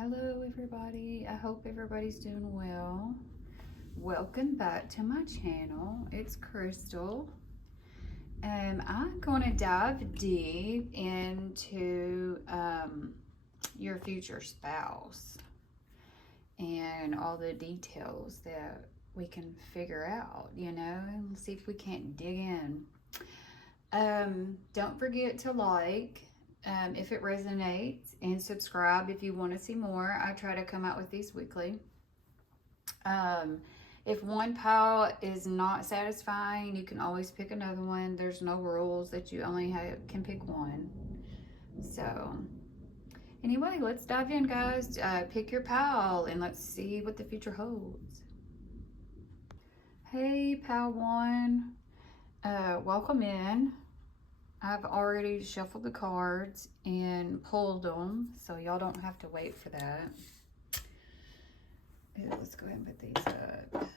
Hello everybody, I hope everybody's doing well. Welcome back to my channel. It's Crystal. I'm going to dive deep into your future spouse and all the details that we can figure out, and see if we can't dig in. Don't forget to like if it resonates, and subscribe if you want to see more. I try to come out with these weekly. If one pile is not satisfying, you can always pick another one. There's no rules that you only can pick one. So anyway, let's dive in, guys. Pick your pile and let's see what the future holds. Hey, pile one, welcome in. I've already shuffled the cards and pulled them, so y'all don't have to wait for that. Let's go ahead and put these up.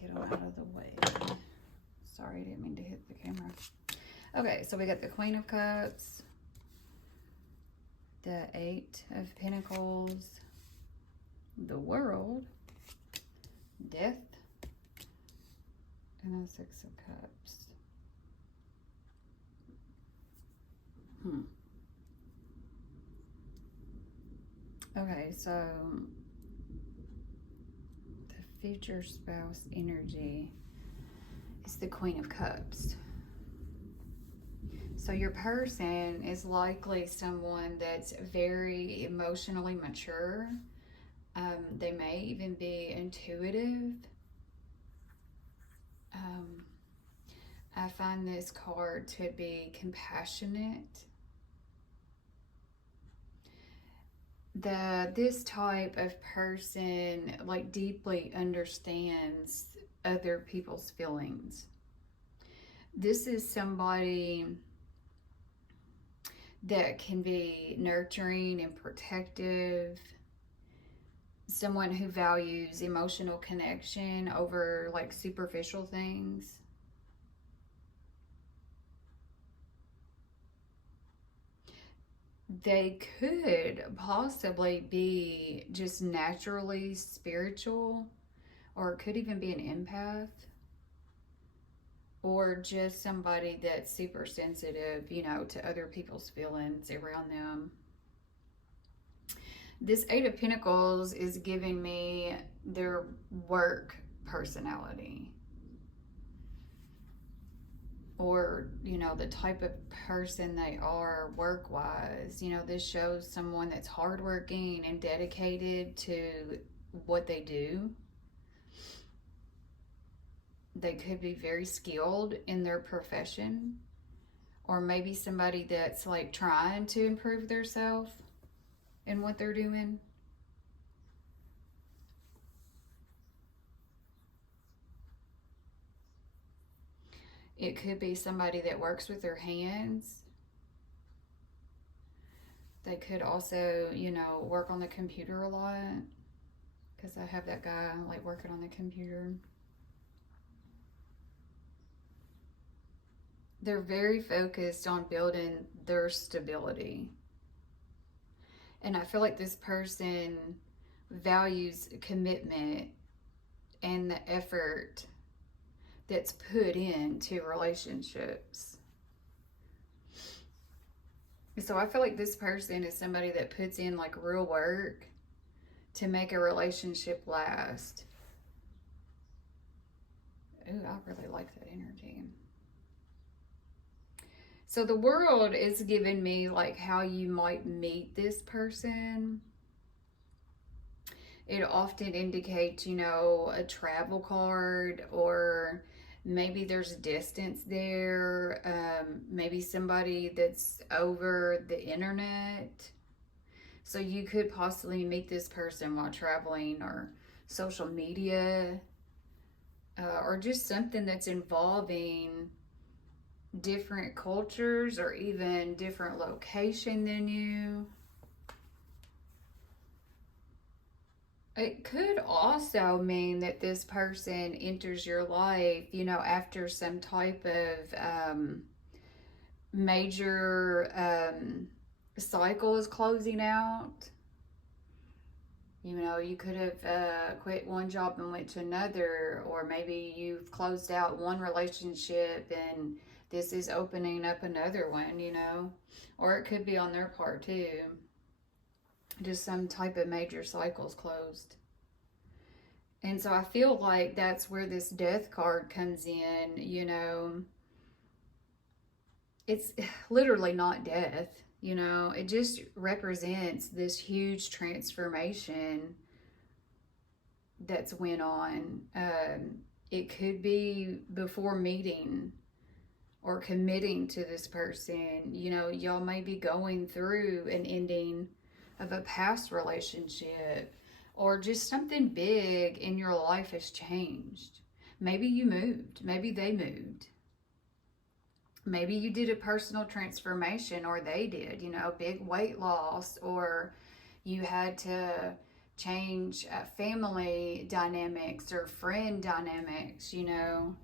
Get them out of the way. Sorry, I didn't mean to hit the camera. Okay, so we got the Queen of Cups, the Eight of Pentacles, the World, Death, and the Six of Cups. Okay, so the future spouse energy is the Queen of Cups. So your person is likely someone that's very emotionally mature. They may even be intuitive. I find this card to be compassionate. This type of person like deeply understands other people's feelings. This is somebody that can be nurturing and protective, someone who values emotional connection over like superficial things. They could possibly be just naturally spiritual, or it could even be an empath, or just somebody that's super sensitive, to other people's feelings around them. This Eight of Pentacles is giving me their work personality, or the type of person they are work-wise. This shows someone that's hardworking and dedicated to what they do. They could be very skilled in their profession, or maybe somebody that's like trying to improve themselves in what they're doing. It could be somebody that works with their hands. They could also, work on the computer a lot, because I have that guy like working on the computer. They're very focused on building their stability. And I feel like this person values commitment and the effort that's put into relationships. So I feel like this person is somebody that puts in like real work to make a relationship last. Ooh, I really like that energy. So the World is giving me like how you might meet this person. It often indicates, a travel card, or maybe there's distance there. Maybe somebody that's over the internet. So you could possibly meet this person while traveling, or social media, or just something that's involving different cultures or even different location than you. It could also mean that this person enters your life, after some type of major cycle is closing out. You know, you could have quit one job and went to another, or maybe you've closed out one relationship and this is opening up another one, you know, or it could be on their part too. Just some type of major cycles closed. And so I feel like that's where this death card comes in, you know. It's literally not death, you know. It just represents this huge transformation that's went on. It could be before meeting or committing to this person. You know, y'all may be going through an ending of a past relationship, or just something big in your life has changed. Maybe you moved, maybe they moved. Maybe you did a personal transformation, or they did, you know, big weight loss, or you had to change family dynamics or friend dynamics, you know.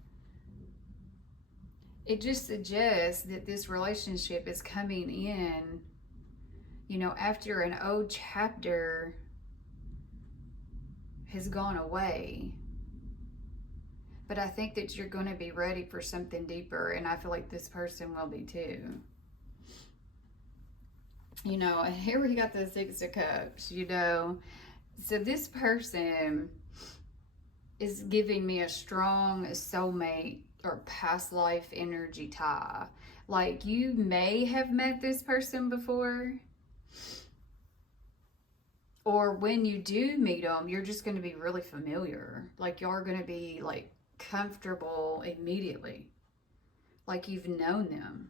It just suggests that this relationship is coming in, you know, after an old chapter has gone away. But I think that you're going to be ready for something deeper, and I feel like this person will be too. You know, and here we got the Six of Cups, you know. So this person is giving me a strong soulmate or past life energy tie. Like, you may have met this person before, or when you do meet them, you're just going to be really familiar. Like, you're going to be like comfortable immediately, like you've known them,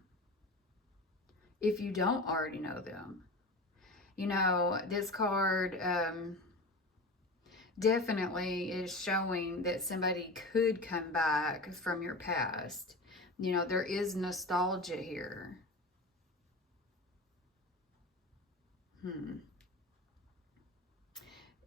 if you don't already know them. You know, this card definitely is showing that somebody could come back from your past. You know, there is nostalgia here.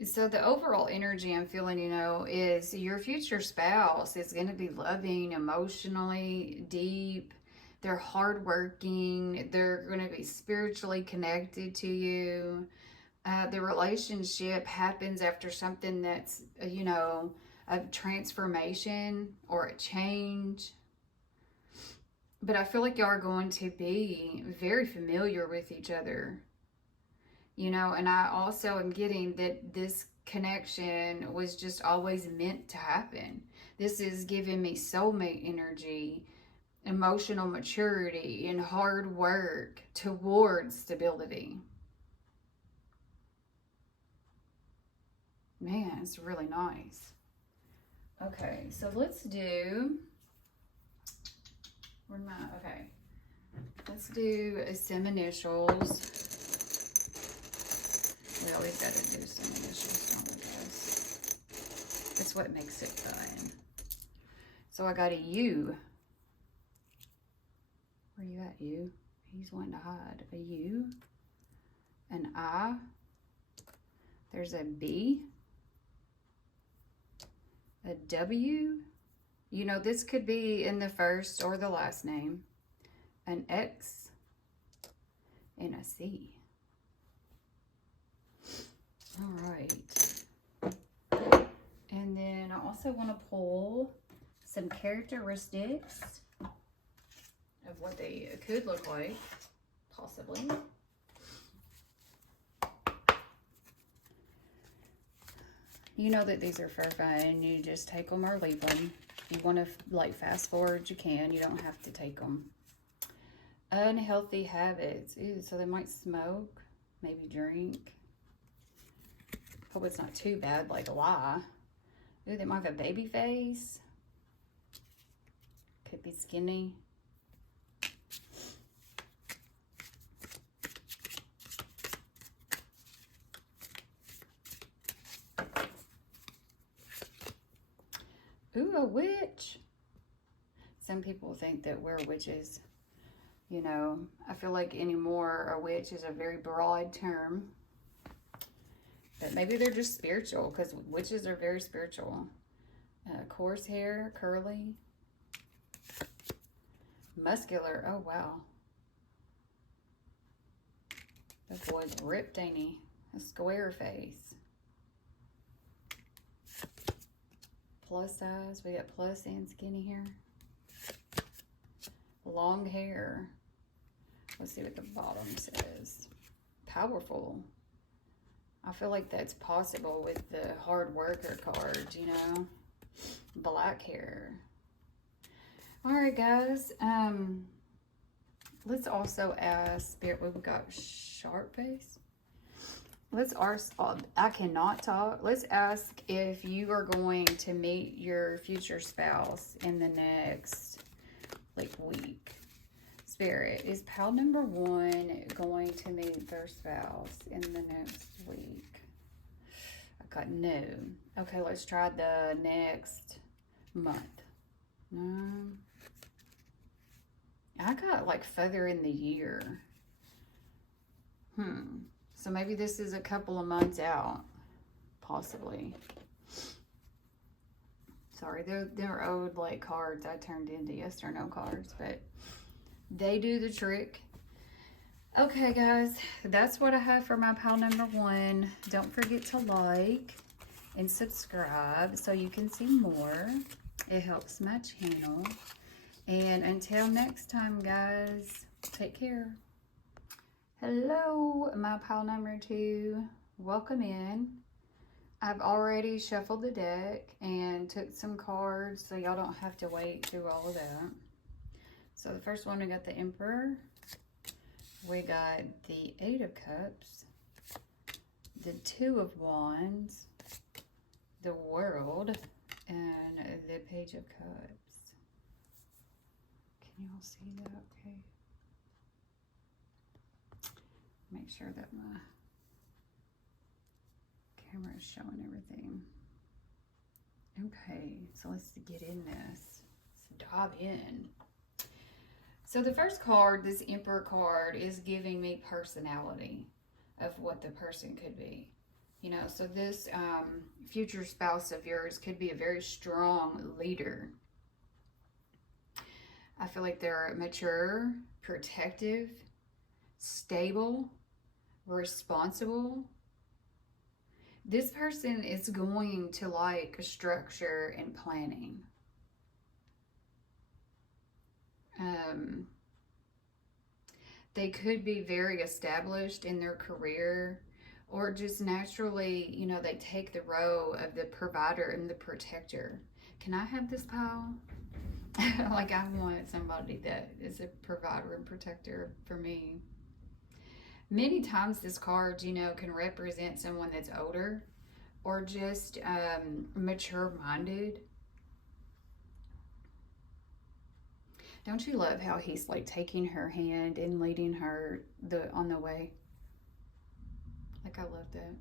So the overall energy I'm feeling, you know, is your future spouse is going to be loving, emotionally deep. They're hardworking. They're going to be spiritually connected to you. The relationship happens after something that's, you know, a transformation or a change. But I feel like y'all are going to be very familiar with each other. You know, and I also am getting that this connection was just always meant to happen. This is giving me soulmate energy, emotional maturity, and hard work towards stability. Man, it's really nice. Okay, so let's do, where am I? Okay, let's do some initials. We always got to do some initials, don't we, guys? That's what makes it fun. So I got a U. Where you at, U? He's wanting to hide. A U. An I. There's a B. A W. You know, this could be in the first or the last name. An X. And a C. All right. And then I also want to pull some characteristics of what they could look like, possibly. You know that these are for fun. You just take them or leave them. If you want to like fast forward, you can. You don't have to take them. Unhealthy habits. Ooh, so they might smoke, maybe drink. Hope it's not too bad, like a lie. Ooh, they might have a baby face. Could be skinny. Ooh, a witch. Some people think that we're witches. You know, I feel like anymore a witch is a very broad term. But maybe they're just spiritual, because witches are very spiritual. Coarse hair, curly. Muscular. Oh, wow. That boy's ripped, ain't he? A square face. plus size. We got plus and skinny here. Long hair. Let's see what the bottom says. Powerful. I feel like that's possible with the hard worker cards, you know. Black hair. All right, guys. Let's also ask Spirit. We've got sharp face. Let's ask. I cannot talk. Let's ask if you are going to meet your future spouse in the next week. Spirit, is pal number 1 going to meet their spouse in the next week? I got no. Okay, let's try the next month. No. I got further in the year. So maybe this is a couple of months out, possibly. Sorry, they're old cards I turned into yes or no cards, but they do the trick. Okay, guys, that's what I have for my pile number 1. Don't forget to like and subscribe so you can see more. It helps my channel. And until next time, guys, take care. Hello, my pile number 2. Welcome in. I've already shuffled the deck and took some cards so y'all don't have to wait through all of that. So the first one, we got the Emperor. We got the 8 of Cups. The 2 of Wands. The World. And the Page of Cups. Can you all see that? Okay. Make sure that my camera is showing everything. Okay, so let's get in this. Let's dive in. So the first card, this Emperor card, is giving me personality of what the person could be. You know, so this future spouse of yours could be a very strong leader. I feel like they're mature, protective, stable, responsible. This person is going to like structure and planning. They could be very established in their career, or just naturally, you know, they take the role of the provider and the protector. Can I have this pile? I want somebody that is a provider and protector for me. Many times this card, you know, can represent someone that's older or just mature-minded. Don't you love how he's taking her hand and leading her on the way? I love that.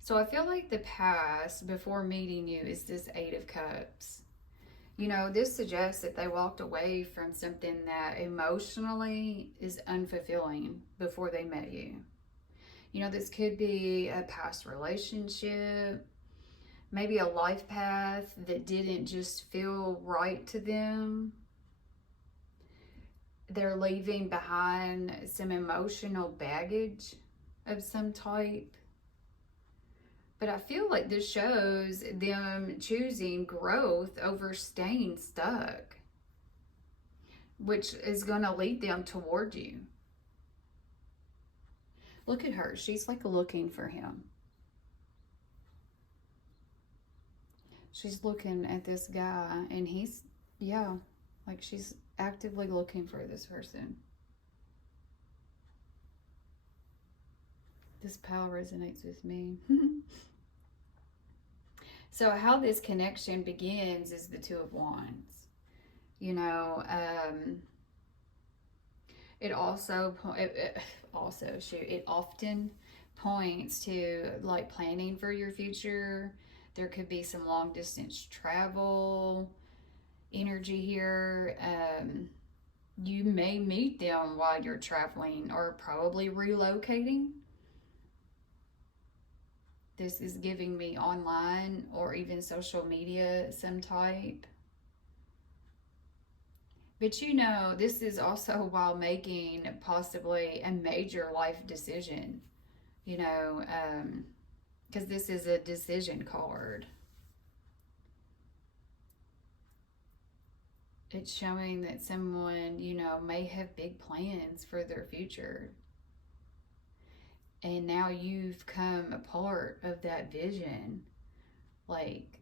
So I feel like the past before meeting you is this 8 of Cups. You know, this suggests that they walked away from something that emotionally is unfulfilling before they met you. You know, this could be a past relationship, maybe a life path that didn't just feel right to them. They're leaving behind some emotional baggage of some type. But I feel like this shows them choosing growth over staying stuck, which is going to lead them toward you. Look at her. She's looking for him. She's looking at this guy, and he's, yeah, she's actively looking for this person. This pile resonates with me. So how this connection begins is the 2 of Wands. You know, it often points to planning for your future. There could be some long distance travel energy here. You may meet them while you're traveling or probably relocating. This is giving me online or even social media some type. But you know, this is also while making possibly a major life decision. You know, because this is a decision card. It's showing that someone, you know, may have big plans for their future. And now you've come a part of that vision. Like,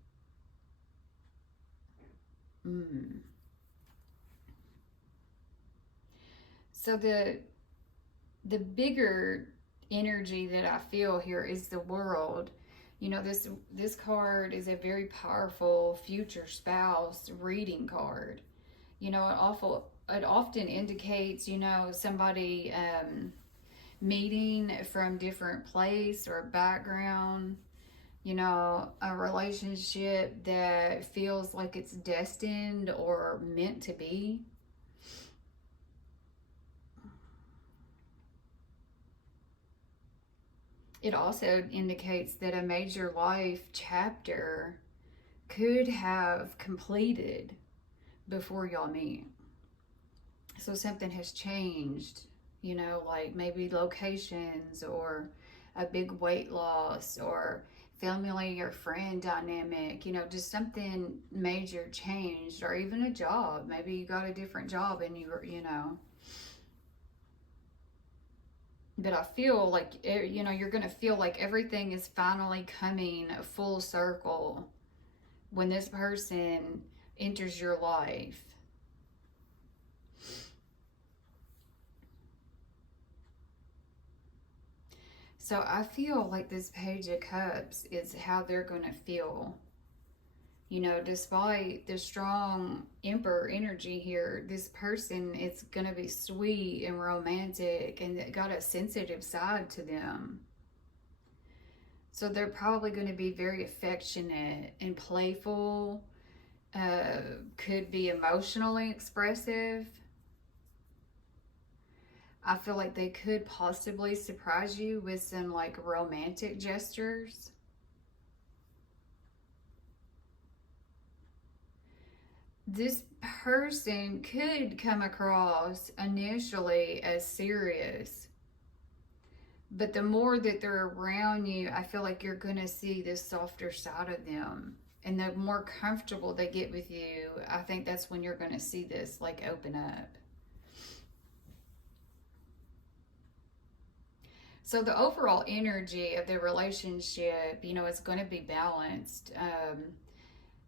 So the bigger energy that I feel here is the world. You know, this card is a very powerful future spouse reading card. You know, it often indicates, you know, somebody meeting from different place or background. You know, a relationship that feels like it's destined or meant to be. It also indicates that a major life chapter could have completed before y'all meet. So something has changed, you know, like maybe locations or a big weight loss or family or friend dynamic, you know, just something major changed, or even a job. Maybe you got a different job and you know. But I feel like, you know, you're going to feel like everything is finally coming full circle when this person enters your life. So I feel like this Page of Cups is how they're going to feel. You know, despite the strong Emperor energy here, this person is going to be sweet and romantic and got a sensitive side to them. So they're probably going to be very affectionate and playful, could be emotionally expressive. I feel like they could possibly surprise you with some like romantic gestures. This person could come across initially as serious, but the more that they're around you, I feel like you're going to see this softer side of them. And the more comfortable they get with you, I think that's when you're going to see this like open up. So the overall energy of the relationship, you know, it's going to be balanced.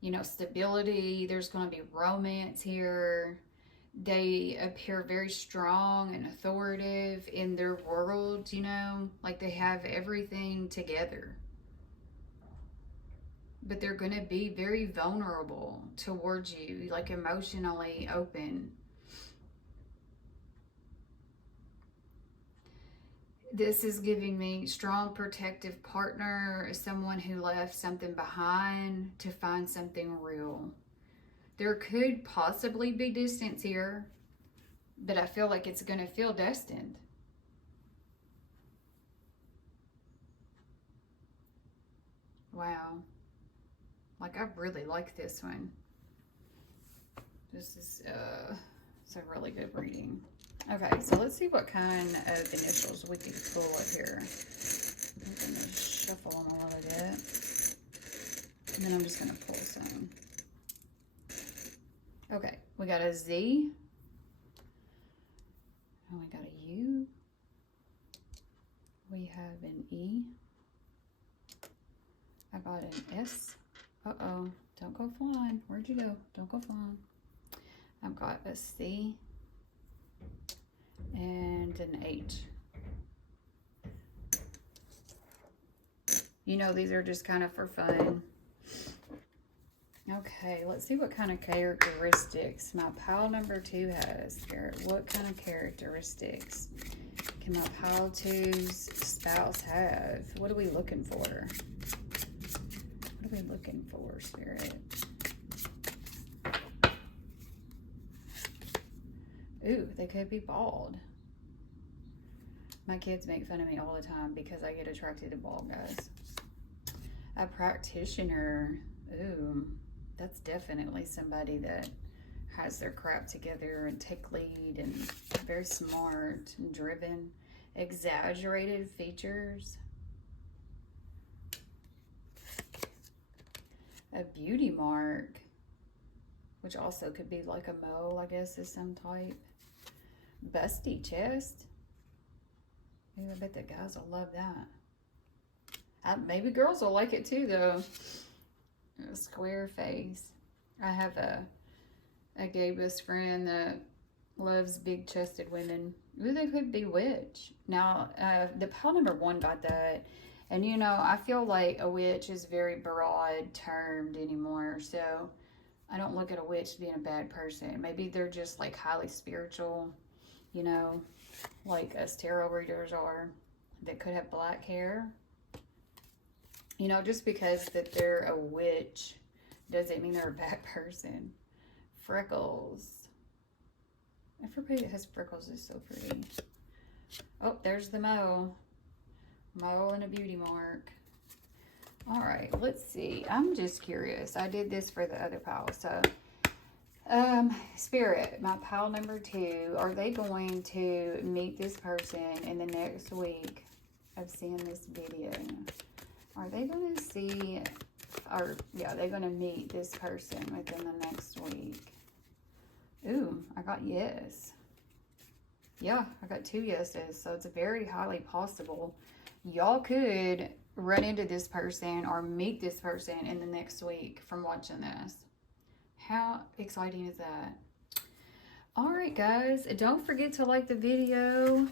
You know, stability, there's going to be romance here. They appear very strong and authoritative in their world, you know, like they have everything together. But they're going to be very vulnerable towards you, like emotionally open. This is giving me strong protective partner, someone who left something behind to find something real. There could possibly be distance here, but I feel like it's going to feel destined. Wow. Like, I really like this one. This is it's a really good reading. Okay, so let's see what kind of initials we can pull up here. I'm going to shuffle them a little bit. And then I'm just going to pull some. Okay, we got a Z. And we got a U. We have an E. I got an S. Uh-oh, don't go flying. Where'd you go? Don't go flying. I've got a C and an H. You know, these are just kind of for fun. Okay, let's see what kind of characteristics my pile number 2 has. What kind of characteristics can my pile 2's spouse have? What are we looking for? What are we looking for, Spirit? Ooh, they could be bald. My kids make fun of me all the time because I get attracted to bald guys. A practitioner. Ooh, that's definitely somebody that has their crap together and take lead and very smart and driven. Exaggerated features. A beauty mark, which also could be like a mole, I guess, is some type. Busty chest. Maybe I bet the guys will love that. Maybe girls will like it too, though. A square face. I have a gay best friend that loves big-chested women. Ooh, they could be witch. Now, the pile number 1 got that. And, you know, I feel like a witch is very broad termed anymore. So, I don't look at a witch being a bad person. Maybe they're just, like, highly spiritual, you know, like us tarot readers are, that could have black hair. You know, just because that they're a witch doesn't mean they're a bad person. Freckles. Everybody that has freckles is so pretty. Oh, there's the mole. Mole and a beauty mark. All right, let's see. I'm just curious. I did this for the other pile. So, Spirit, my pile number 2, are they going to meet this person in the next week of seeing this video? Are they going to see, or yeah, they're going to meet this person within the next week? Ooh, I got yes. Yeah, I got 2 yeses, so it's very highly possible y'all could run into this person or meet this person in the next week from watching this. How exciting is that? All right, guys, don't forget to like the video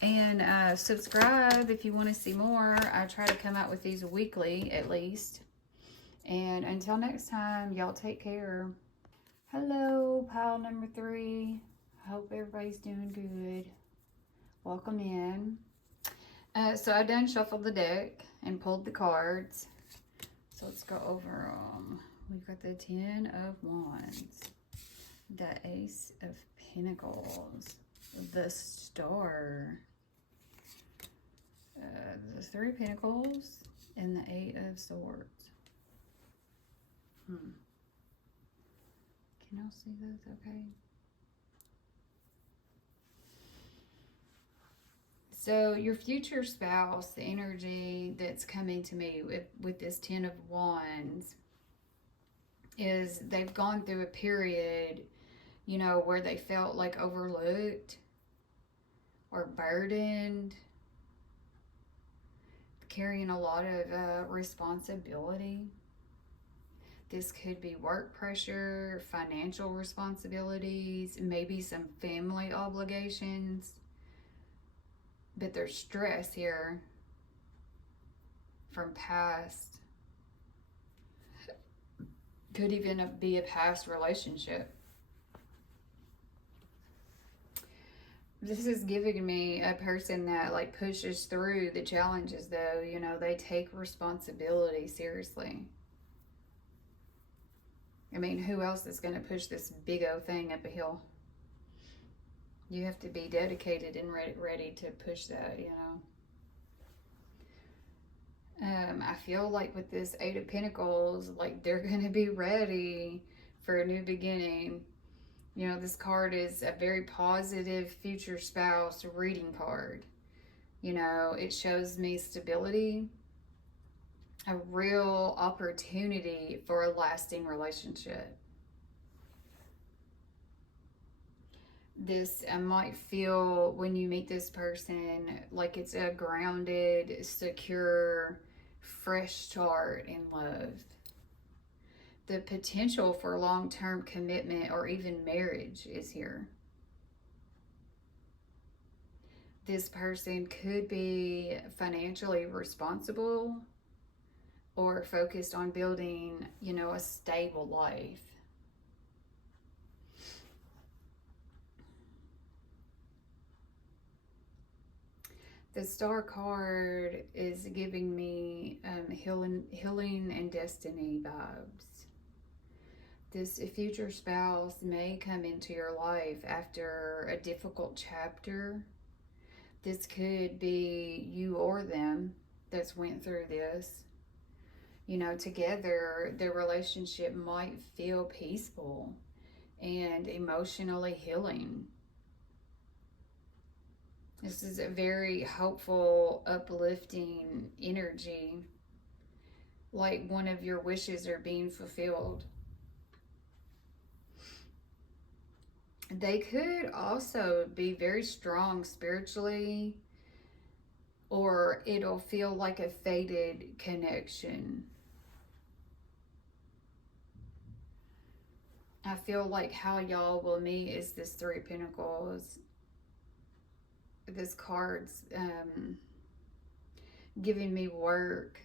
and subscribe if you want to see more. I try to come out with these weekly at least. And until next time, y'all take care. Hello, pile number 3. Hope everybody's doing good. Welcome in. So I done shuffled the deck and pulled the cards. So let's go over them. We've got the 10 of Wands, the Ace of Pentacles, the Star, the 3 of Pentacles, and the 8 of Swords. Can y'all see those okay? So your future spouse, the energy that's coming to me with this 10 of Wands is they've gone through a period, you know, where they felt like overlooked or burdened, carrying a lot of responsibility. This could be work pressure, financial responsibilities, maybe some family obligations. But there's stress here from past. Could even be a past relationship. This is giving me a person that like pushes through the challenges though. You know, they take responsibility seriously. I mean, who else is going to push this big old thing up a hill? You have to be dedicated and ready to push that, you know. I feel like with this 8 of Pentacles, like they're going to be ready for a new beginning. You know, this card is a very positive future spouse reading card. You know, it shows me stability, a real opportunity for a lasting relationship. This might feel, when you meet this person, like it's a grounded, secure, fresh start in love. The potential for long-term commitment or even marriage is here. This person could be financially responsible or focused on building, you know, a stable life. The Star card is giving me healing and destiny vibes. This future spouse may come into your life after a difficult chapter. This could be you or them that's went through this. You know, together, the relationship might feel peaceful and emotionally healing. This is a very hopeful, uplifting energy. like one of your wishes are being fulfilled. They could also be very strong spiritually, or it'll feel like a faded connection. I feel like how y'all will meet is this Three of Pentacles. This card's giving me work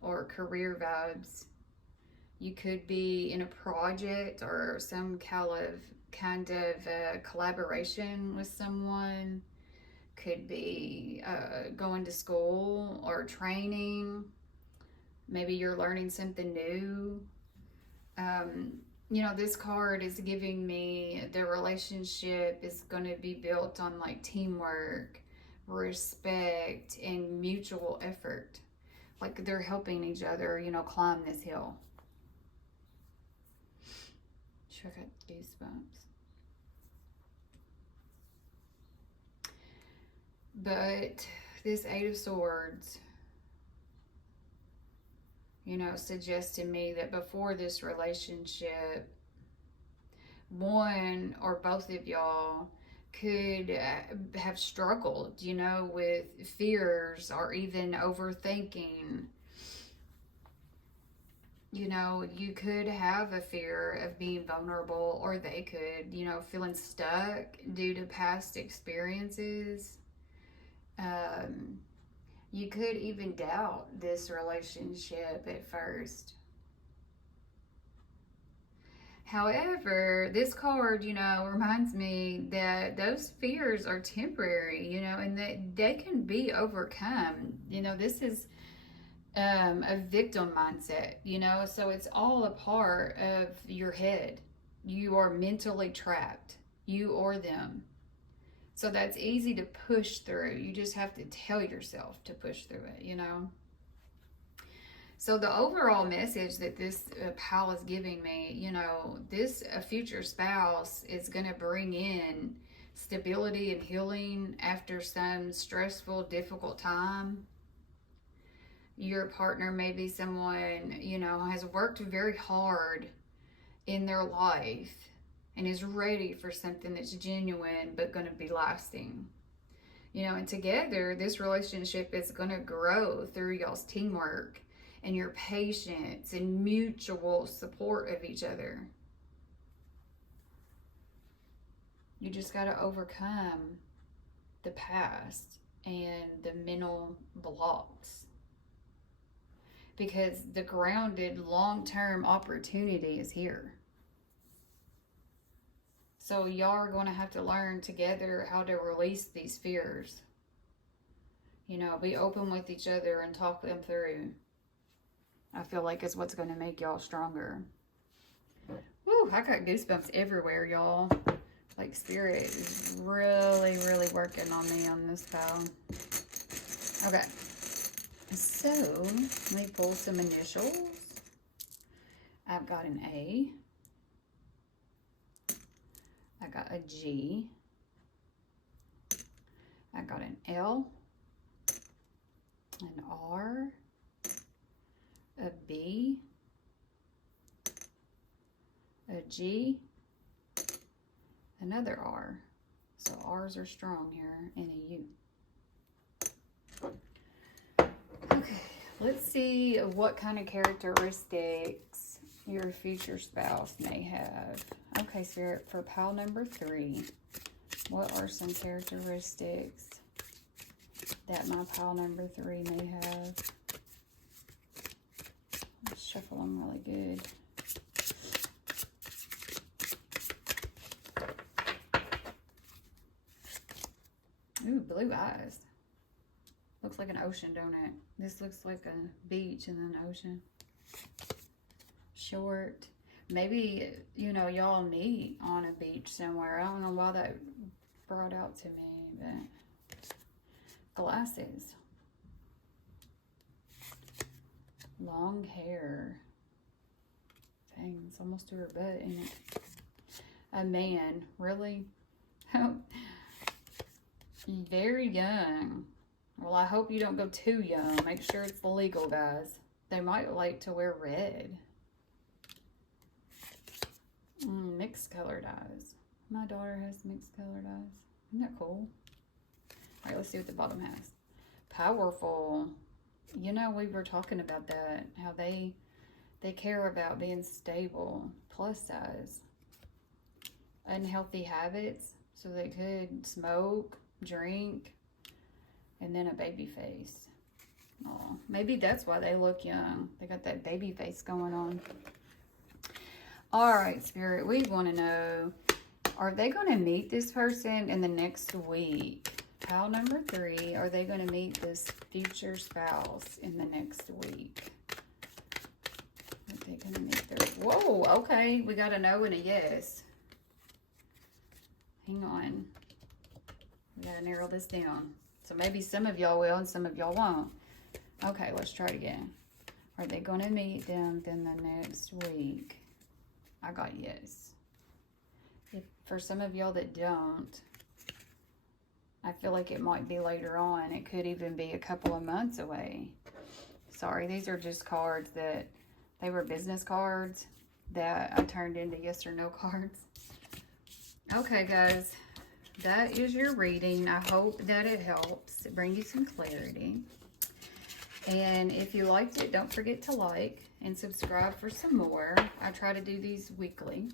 or career vibes. You could be in a project or some kind of collaboration with someone. Could be going to school or training. Maybe you're learning something new. You know, this card is giving me the relationship is going to be built on like teamwork, respect, and mutual effort. Like they're helping each other, you know, climb this hill. Sure, got goosebumps. But this Eight of Swords, you know, suggests to me that before this relationship, one or both of y'all could have struggled, you know, with fears or even overthinking. You know, you could have a fear of being vulnerable, or they could, you know, feeling stuck due to past experiences. You could even doubt this relationship at first. However, this card, you know, reminds me that those fears are temporary, you know, and that they can be overcome. You know, this is a victim mindset, you know, so it's all a part of your head. You are mentally trapped, you or them. So that's easy to push through. You just have to tell yourself to push through it, you know. So the overall message that this pal is giving me, you know, this future spouse is going to bring in stability and healing after some stressful, difficult time. Your partner may be someone, you know, has worked very hard in their life and is ready for something that's genuine but going to be lasting. You know, and together, this relationship is going to grow through y'all's teamwork and your patience and mutual support of each other. You just got to overcome the past and the mental blocks, because the grounded long-term opportunity is here. So y'all are going to have to learn together how to release these fears. You know, be open with each other and talk them through. I feel like it's what's going to make y'all stronger. Woo, I got goosebumps everywhere, y'all. Like Spirit is really, really working on me on this pal. Okay. So, let me pull some initials. I've got an A. I got a G. I got an L. An R. A B. A G. Another R. So R's are strong here, and a U. Okay, let's see what kind of characteristics your future spouse may have. Okay, Spirit, for pile number 3, what are some characteristics that my pile number 3 may have? Let's shuffle them really good. Ooh, blue eyes. Looks like an ocean, don't it? This looks like a beach and then ocean. Short. Maybe, you know, y'all meet on a beach somewhere. I don't know why that brought out to me, but glasses. Long hair. Dang, it's almost to her butt, ain't it? A man. Really? Very young. Well, I hope you don't go too young. Make sure it's legal, guys. They might like to wear red. Mixed colored eyes. My daughter has mixed colored eyes. Isn't that cool? All right, let's see what the bottom has. Powerful. You know, we were talking about that, how they care about being stable. Plus size. Unhealthy habits. So they could smoke, drink, and then a baby face. Oh, maybe that's why they look young. They got that baby face going on. All right, Spirit, we want to know, are they going to meet this person in the next week? Pile number 3, are they going to meet this future spouse in the next week? Are they going to meet their... Whoa, okay, we got a no and a yes. Hang on. We got to narrow this down. So maybe some of y'all will and some of y'all won't. Okay, let's try it again. Are they going to meet them in the next week? I got yes. If, for some of y'all that don't, I feel like it might be later on. It could even be a couple of months away. Sorry, these are just cards that, they were business cards that I turned into yes or no cards. Okay, guys, that is your reading. I hope that it helps bring you some clarity. And if you liked it, don't forget to like and subscribe for some more. I try to do these weekly.